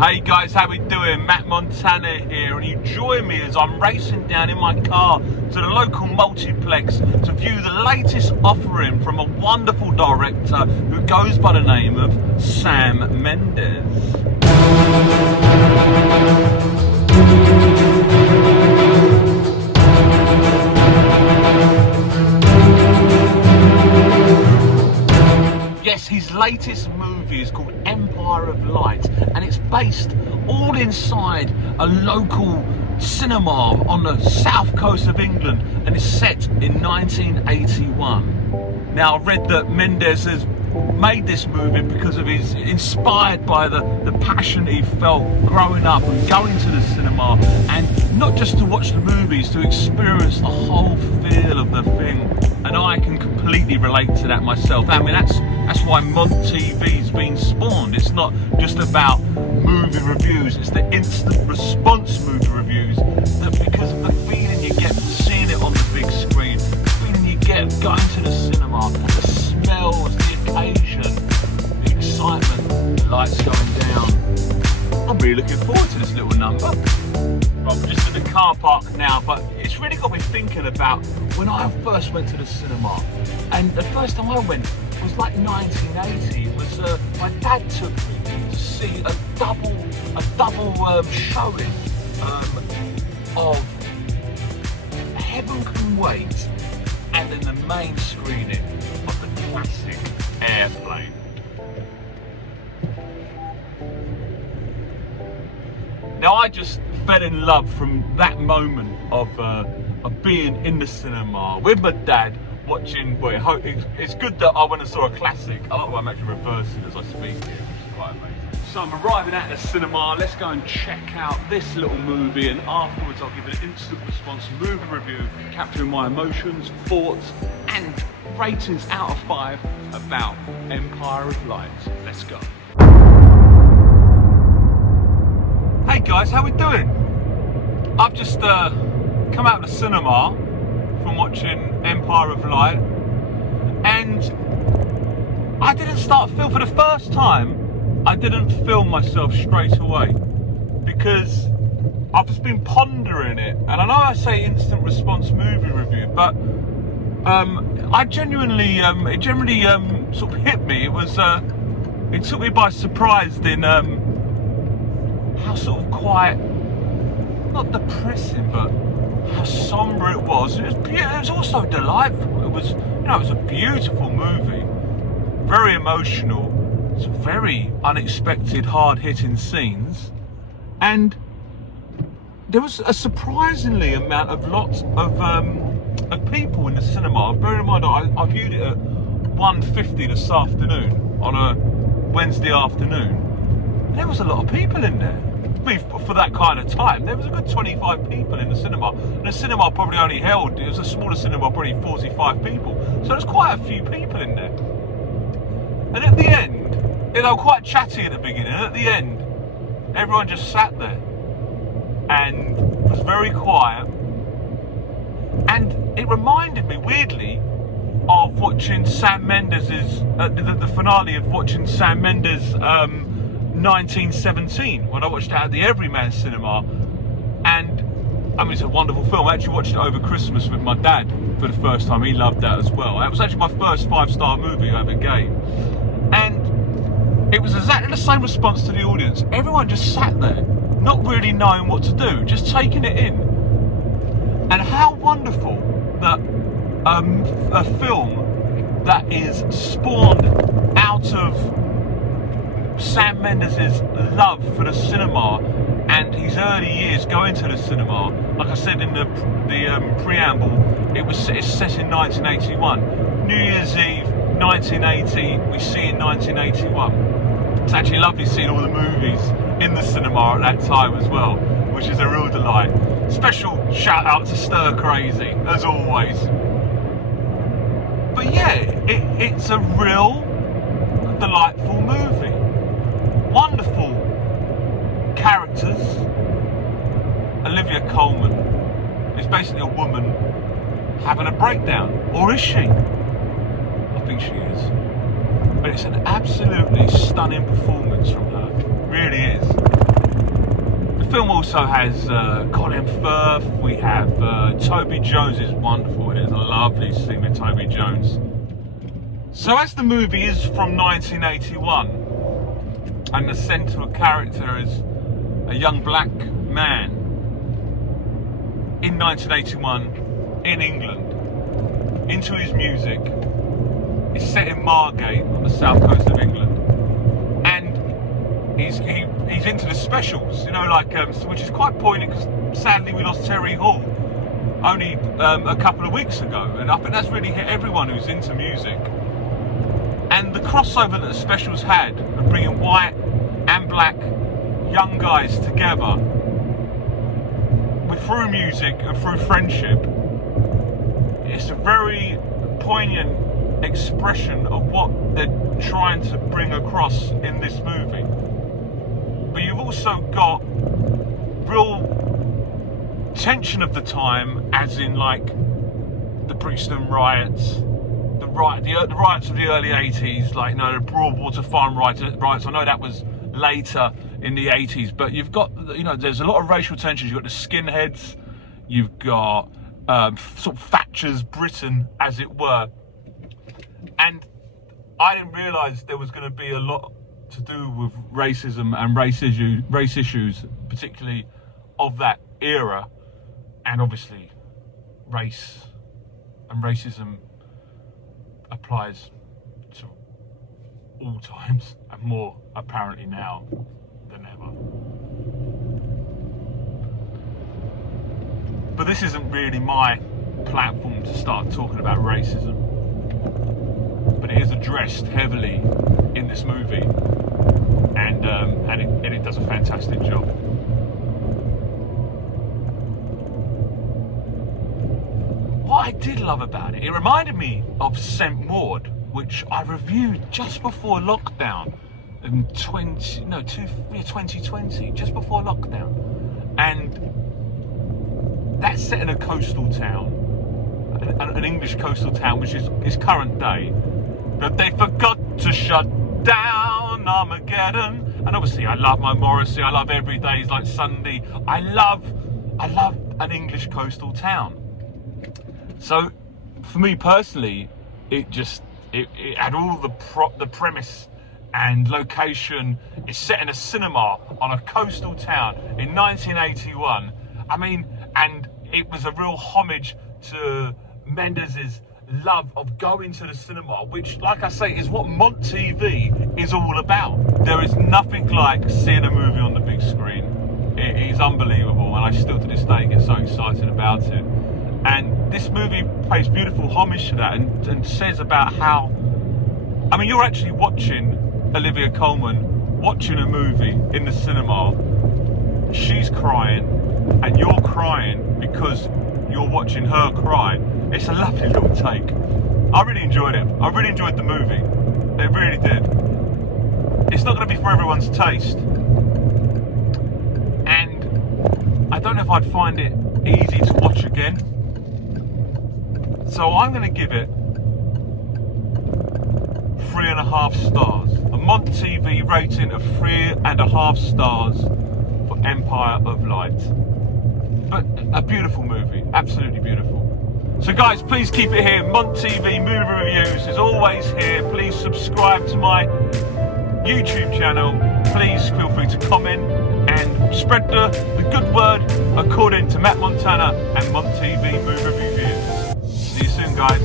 Hey guys, how we doing? Matt Montana here, and you join me as I'm racing down in my car to the local multiplex to view the latest offering from a wonderful director who goes by the name of Sam Mendes. Yes, his latest movie is called Empire of Light, and it's based all inside a local cinema on the south coast of England, and it's set in 1981. Now, I've read that Mendes has made this movie because of his inspired by the passion he felt growing up and going to the cinema, and not just to watch the movies, to experience the whole feel of the thing. And I can completely relate to that myself. I mean, that's why Mont TV's been spawned. It's not just about movie reviews, it's the instant response movie reviews, that because of the feeling you get from seeing it on the big screen, the feeling you get going to the cinema, the smells, the occasion, the excitement, the lights going down. I'm really looking forward to this little number. Well, I'm just in the car park now, but it's really got me thinking about when I first went to the cinema. And the first time I went was like 1980. It was my dad took me to see a double showing of Heaven Can Wait, and then the main screening of the classic Airplane. Now, I just fell in love from that moment of being in the cinema with my dad watching. Well, it's good that I went and saw a classic. I like what I'm actually reversing as I speak here, which is quite amazing. So I'm arriving at the cinema. Let's go and check out this little movie, and afterwards I'll give an instant response movie review, capturing my emotions, thoughts, and ratings out of 5 about Empire of Light. Let's go. Hey guys, how we doing? I've just come out of the cinema from watching Empire of Light, and I didn't start film for the first time. I didn't film myself straight away because I've just been pondering it. And I know I say instant response movie review, but I genuinely, it generally sort of hit me. It took me by surprise in how sort of quite, not depressing, but how sombre it was. It was also delightful. It was, it was a beautiful movie, very emotional, some very unexpected, hard-hitting scenes, and there was a surprisingly amount of lots of people in the cinema. Bear in mind, I viewed it at 1:50 this afternoon on a Wednesday afternoon. There was a lot of people in there. For that kind of time, there was a good 25 people in the cinema. And the cinema probably only held, it was a smaller cinema, probably 45 people. So there's quite a few people in there. And at the end, they were quite chatty at the beginning, and at the end, everyone just sat there and was very quiet. And it reminded me, weirdly, of watching Sam Mendes' the finale of watching Sam Mendes' 1917, when I watched it at the Everyman Cinema. And I mean, it's a wonderful film. I actually watched it over Christmas with my dad for the first time. He loved that as well. It was actually my first 5-star movie I ever gave, and it was exactly the same response to the audience. Everyone just sat there, not really knowing what to do, just taking it in. And how wonderful that a film that is spawned out of Sam Mendes' love for the cinema and his early years going to the cinema. Like I said in the preamble, it's set in 1981. New Year's Eve 1980, we see in 1981. It's actually lovely seeing all the movies in the cinema at that time as well, which is a real delight. Special shout out to Stir Crazy, as always. But yeah, it's a real delightful movie. Wonderful characters. Olivia Coleman is basically a woman having a breakdown, or is she? I think she is. But it's an absolutely stunning performance from her. It really is. film also has Colin Firth. We have Toby Jones is wonderful. It is lovely to see with Toby Jones. So as the movie is from 1981, and the central character is a young black man in 1981 in England, into his music. It's set in Margate on the south coast of England, and he's into the specials, you know, like which is quite poignant because sadly we lost Terry Hall only a couple of weeks ago, and I think that's really hit everyone who's into music. And the crossover that the specials had of bringing white and black young guys together through music and through friendship, it's a very poignant expression of what they're trying to bring across in this movie. But you've also got real tension of the time, as in like the Brixton riots, the riots of the early 80s, like, you know, the Broadwater Farm riots. I know that was later in the 80s, but you've got, you know, there's a lot of racial tensions. You've got the skinheads, you've got sort of Thatcher's Britain, as it were. And I didn't realise there was going to be a lot to do with racism and race issues, particularly of that era. And obviously, race and racism applies to all times, and more apparently now than ever. But this isn't really my platform to start talking about racism, but it is addressed heavily in this movie, and it does a fantastic job. What I did love about it, it reminded me of St. Maud, which I reviewed just before lockdown in 2020, just before lockdown. And that's set in a coastal town, an English coastal town, which is current day, but they forgot to shut down Armageddon. And obviously I love my Morrissey, I love Every Day's Like Sunday, I love an English coastal town. So for me personally, it had all the premise and location. It's set in a cinema on a coastal town in 1981. I mean, and it was a real homage to Mendes' love of going to the cinema, which, like I say, is what Mont TV is all about. There is nothing like seeing a movie on the big screen. It is unbelievable, and I still to this day get so excited about it. And this movie pays beautiful homage to that, and says about how, I mean, you're actually watching Olivia Coleman watching a movie in the cinema. She's crying, and you're crying because you're watching her cry. It's a lovely little take. I really enjoyed it. I really enjoyed the movie. It really did. It's not going to be for everyone's taste, and I don't know if I'd find it easy to watch again. So I'm going to give it 3.5 stars. A Mont TV rating of 3.5 stars for Empire of Light. But a beautiful movie, absolutely beautiful. So guys, please keep it here. Mont TV Movie Reviews is always here. Please subscribe to my YouTube channel. Please feel free to comment and spread the good word according to Matt Montana and Mont TV Movie Reviews. See you soon, guys.